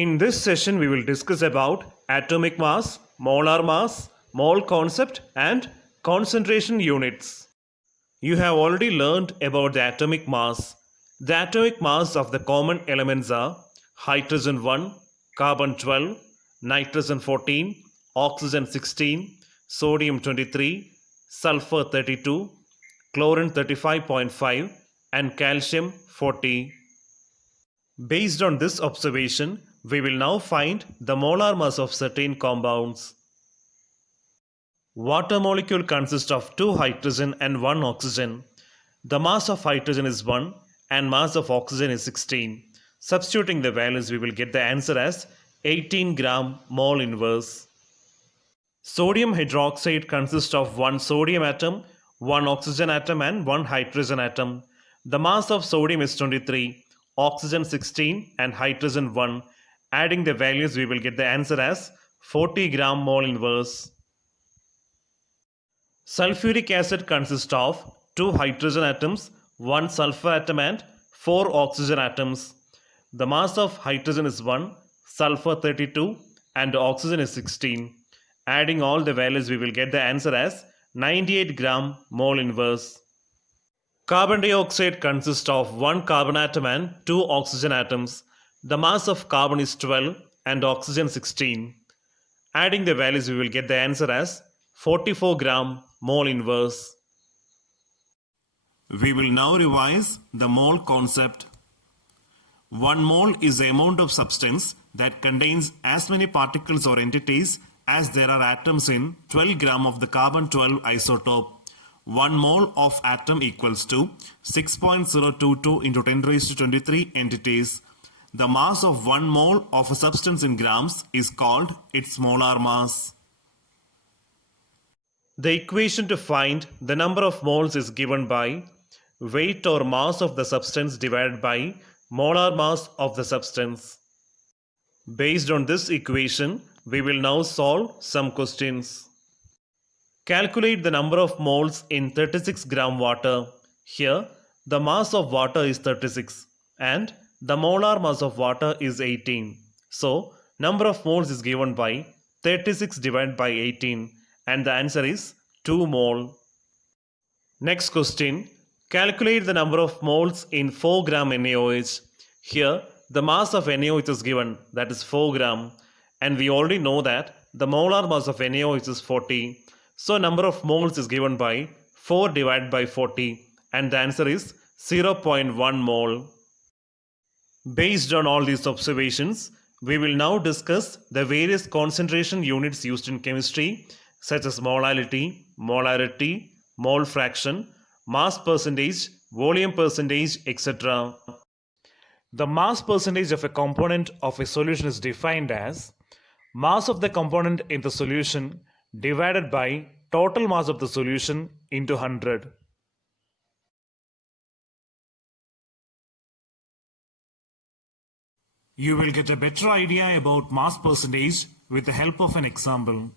In this session, we will discuss about atomic mass, molar mass, mole concept, and concentration units. You have already learned about the atomic mass. The atomic mass of the common elements are hydrogen 1, carbon 12, nitrogen 14, oxygen 16, sodium 23, sulfur 32, chlorine 35.5, and calcium 40. Based on this observation, we will now find the molar mass of certain compounds. Water molecule consists of 2 hydrogen and 1 oxygen. The mass of hydrogen is 1 and mass of oxygen is 16. Substituting the values, we will get the answer as 18 gram mole inverse. Sodium hydroxide consists of 1 sodium atom, 1 oxygen atom and 1 hydrogen atom. The mass of sodium is 23, oxygen 16 and hydrogen 1. Adding the values, we will get the answer as 40 gram mole inverse. Sulfuric acid consists of 2 hydrogen atoms, 1 sulfur atom and 4 oxygen atoms. The mass of hydrogen is 1, sulfur 32 and oxygen is 16. Adding all the values, we will get the answer as 98 gram mole inverse. Carbon dioxide consists of 1 carbon atom and 2 oxygen atoms. The mass of carbon is 12 and oxygen 16. Adding the values, we will get the answer as 44 gram mole inverse. We will now revise the mole concept. 1 mole is the amount of substance that contains as many particles or entities as there are atoms in 12 gram of the carbon 12 isotope. 1 mole of atom equals to 6.022 into 10 raised to 23 entities. The mass of 1 mole of a substance in grams is called its molar mass. The equation to find the number of moles is given by weight or mass of the substance divided by molar mass of the substance. Based on this equation, we will now solve some questions. Calculate the number of moles in 36 gram water. Here, the mass of water is 36 and the molar mass of water is 18. So, number of moles is given by 36 divided by 18 and the answer is 2 mole. Next question. Calculate the number of moles in 4 gram NaOH. Here, the mass of NaOH is given, that is 4 gram, and we already know that the molar mass of NaOH is 40. So, number of moles is given by 4 divided by 40 and the answer is 0.1 mole. Based on all these observations, we will now discuss the various concentration units used in chemistry such as molality, molarity, mole fraction, mass percentage, volume percentage, etc. The mass percentage of a component of a solution is defined as mass of the component in the solution divided by total mass of the solution into 100. You will get a better idea about mass percentage with the help of an example.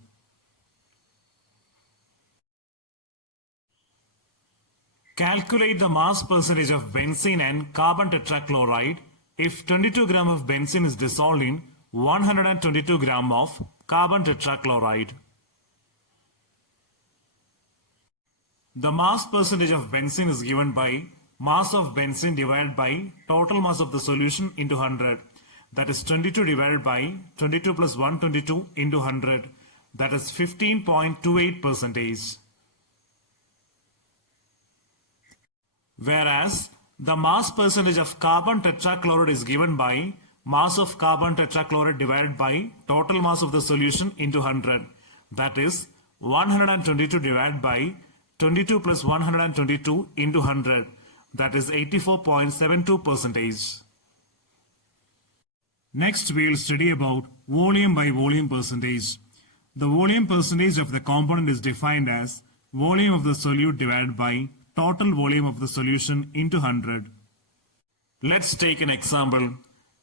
Calculate the mass percentage of benzene and carbon tetrachloride if 22 gram of benzene is dissolved in 122 gram of carbon tetrachloride. The mass percentage of benzene is given by mass of benzene divided by total mass of the solution into 100. That is 22 divided by 22 plus 122 into 100. That is 15.28%. Whereas the mass percentage of carbon tetrachloride is given by mass of carbon tetrachloride divided by total mass of the solution into 100. That is 122 divided by 22 plus 122 into 100. That is 84.72%. Next, we will study about volume by volume percentage. The volume percentage of the component is defined as volume of the solute divided by total volume of the solution into 100. Let's take an example.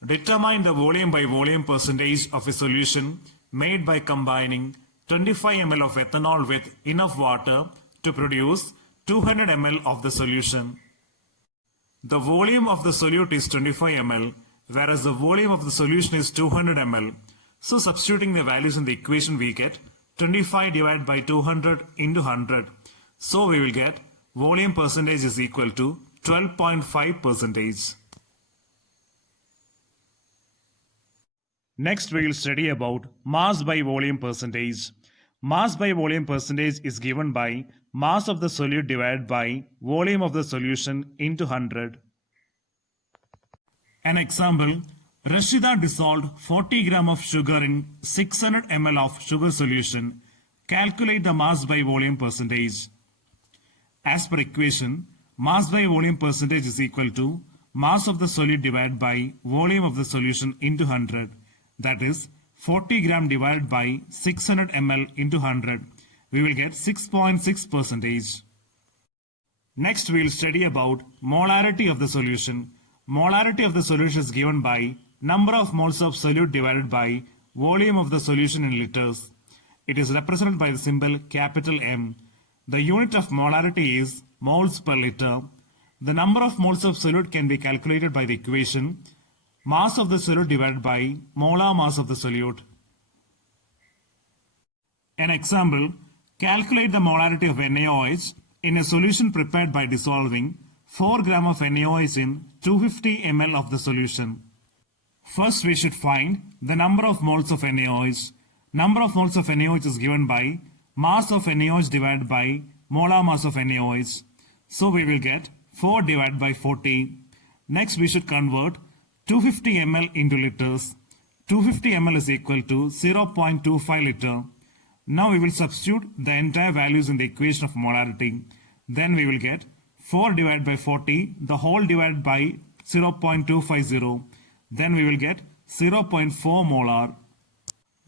Determine the volume by volume percentage of a solution made by combining 25 ml of ethanol with enough water to produce 200 ml of the solution. The volume of the solute is 25 ml. whereas the volume of the solution is 200 ml. So substituting the values in the equation, we get 25 divided by 200 into 100. So we will get volume percentage is equal to 12.5%. Next we will study about mass by volume percentage. Mass by volume percentage is given by mass of the solute divided by volume of the solution into 100. An example, Rashida dissolved 40 gram of sugar in 600 ml of sugar solution. Calculate the mass by volume percentage. As per equation, mass by volume percentage is equal to mass of the solute divided by volume of the solution into 100. That is 40 gram divided by 600 ml into 100. We will get 6.6%. Next we will study about molarity of the solution. Molarity of the solution is given by number of moles of solute divided by volume of the solution in liters. It is represented by the symbol capital M. The unit of molarity is moles per liter. The number of moles of solute can be calculated by the equation mass of the solute divided by molar mass of the solute. An example, calculate the molarity of NaOH in a solution prepared by dissolving 4 gram of NaOH in 250 ml of the solution. First we should find the number of moles of NaOH. Number of moles of NaOH is given by mass of NaOH divided by molar mass of NaOH. So we will get 4 divided by 40. Next we should convert 250 ml into liters. 250 ml is equal to 0.25 liter. Now we will substitute the entire values in the equation of molarity. Then we will get 4 divided by 40, the whole divided by 0.250. Then we will get 0.4 molar.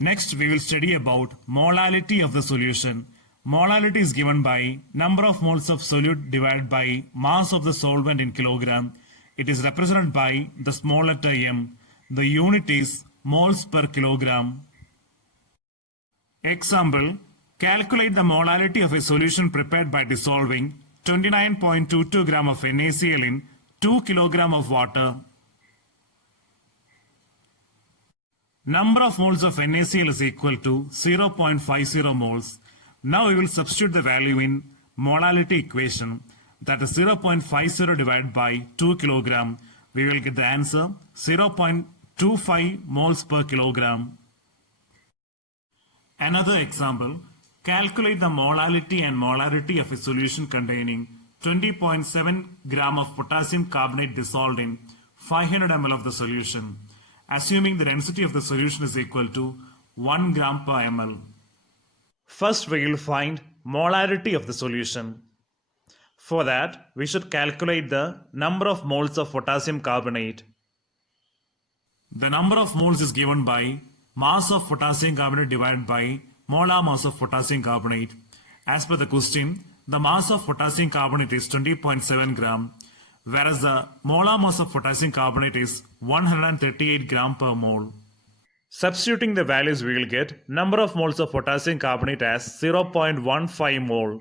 Next we will study about molality of the solution. Molality is given by number of moles of solute divided by mass of the solvent in kilogram. It is represented by the small letter m. The unit is moles per kilogram. Example, calculate the molality of a solution prepared by dissolving 29.22 gram of NaCl in 2 kg of water. Number of moles of NaCl is equal to 0.50 moles. Now we will substitute the value in molality equation, that is 0.50 divided by 2 kg. We will get the answer 0.25 moles per kilogram. Another example, calculate the molality and molarity of a solution containing 20.7 gram of potassium carbonate dissolved in 500 ml of the solution, assuming the density of the solution is equal to 1 gram per ml. First we will find molarity of the solution. For that, we should calculate the number of moles of potassium carbonate. The number of moles is given by mass of potassium carbonate divided by molar mass of potassium carbonate. As per the question, the mass of potassium carbonate is 20.7 gram, whereas the molar mass of potassium carbonate is 138 gram per mole. Substituting the values, we will get number of moles of potassium carbonate as 0.15 mole.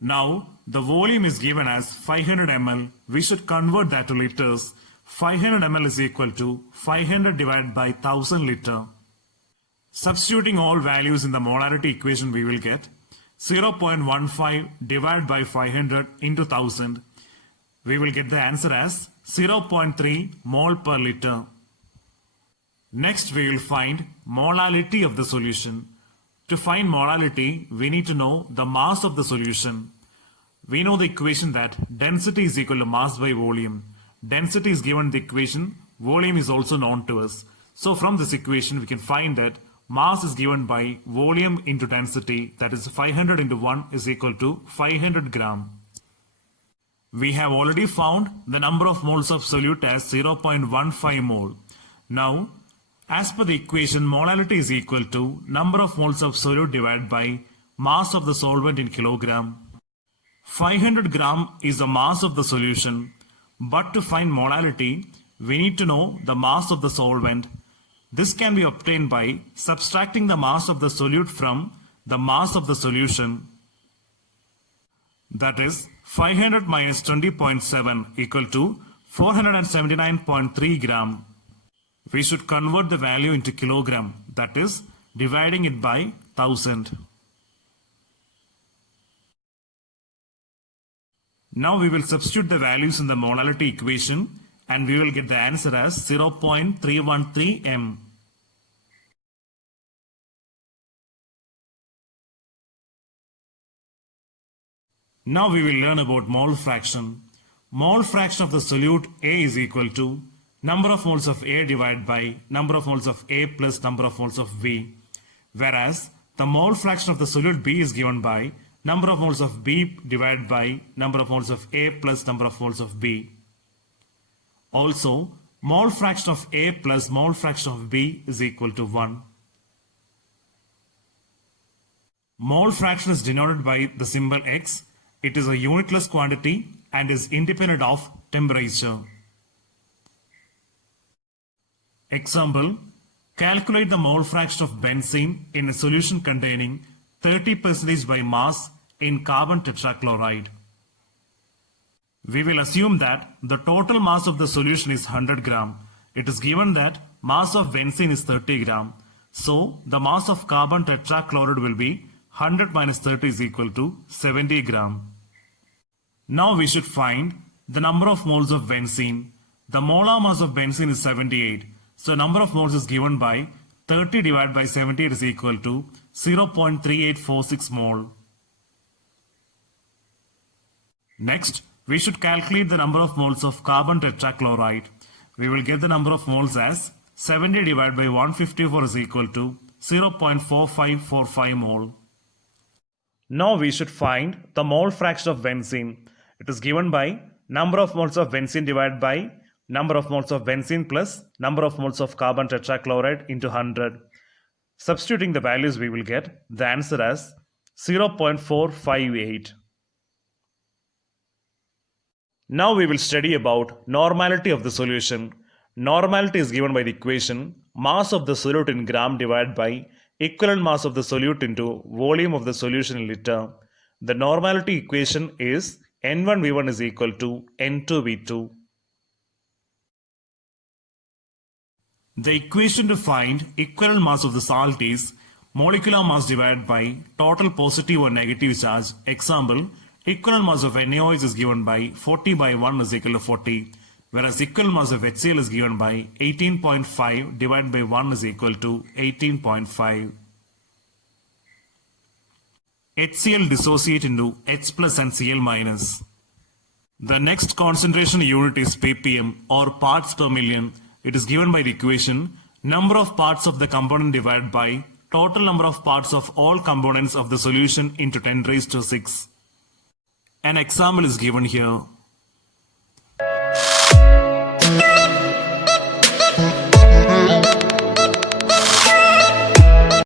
Now, the volume is given as 500 ml. We should convert that to liters. 500 ml is equal to 500 divided by 1000 liter. Substituting all values in the molarity equation, we will get 0.15 divided by 500 into 1000. We will get the answer as 0.3 mole per liter. Next, we will find molality of the solution. To find molality, we need to know the mass of the solution. We know the equation that density is equal to mass by volume. Density is given in the equation, volume is also known to us. So from this equation, we can find that mass is given by volume into density, that is 500 into 1 is equal to 500 gram. We have already found the number of moles of solute as 0.15 mole. Now, as per the equation, molality is equal to number of moles of solute divided by mass of the solvent in kilogram. 500 gram is the mass of the solution, but to find molality, we need to know the mass of the solvent. This can be obtained by subtracting the mass of the solute from the mass of the solution. That is 500 minus 20.7 equal to 479.3 gram. we should convert the value into kilogram, that is, dividing it by 1000. Now we will substitute the values in the molality equation and we will get the answer as 0.313 m. Now we will learn about mole fraction. Mole fraction of the solute A is equal to number of moles of A divided by number of moles of A plus number of moles of B. Whereas the mole fraction of the solute B is given by number of moles of B divided by number of moles of A plus number of moles of B. Also, mole fraction of A plus mole fraction of B is equal to 1. Mole fraction is denoted by the symbol X. It is a unitless quantity and is independent of temperature. Example, calculate the mole fraction of benzene in a solution containing 30% by mass in carbon tetrachloride. We will assume that the total mass of the solution is 100 gram. It is given that mass of benzene is 30 gram. So the mass of carbon tetrachloride will be 100 minus 30 is equal to 70 gram. Now we should find the number of moles of benzene. The molar mass of benzene is 78. So number of moles is given by 30 divided by 78 is equal to 0.3846 mole. Next, we should calculate the number of moles of carbon tetrachloride. We will get the number of moles as 70 divided by 154 is equal to 0.4545 mole. Now we should find the mole fraction of benzene. It is given by number of moles of benzene divided by number of moles of benzene plus number of moles of carbon tetrachloride into 100. Substituting the values, we will get the answer as 0.458. Now we will study about normality of the solution. Normality is given by the equation mass of the solute in gram divided by equivalent mass of the solute into volume of the solution in liter. The normality equation is N1V1 is equal to N2V2. The equation to find equivalent mass of the salt is molecular mass divided by total positive or negative charge. Example, equivalent mass of NaOH is given by 40 by 1 is equal to 40, whereas equivalent mass of HCl is given by 18.5 divided by 1 is equal to 18.5. HCl dissociate into H plus and Cl minus. The next concentration unit is ppm or parts per million. It is given by the equation number of parts of the component divided by total number of parts of all components of the solution into 10 raised to 6. An example is given here.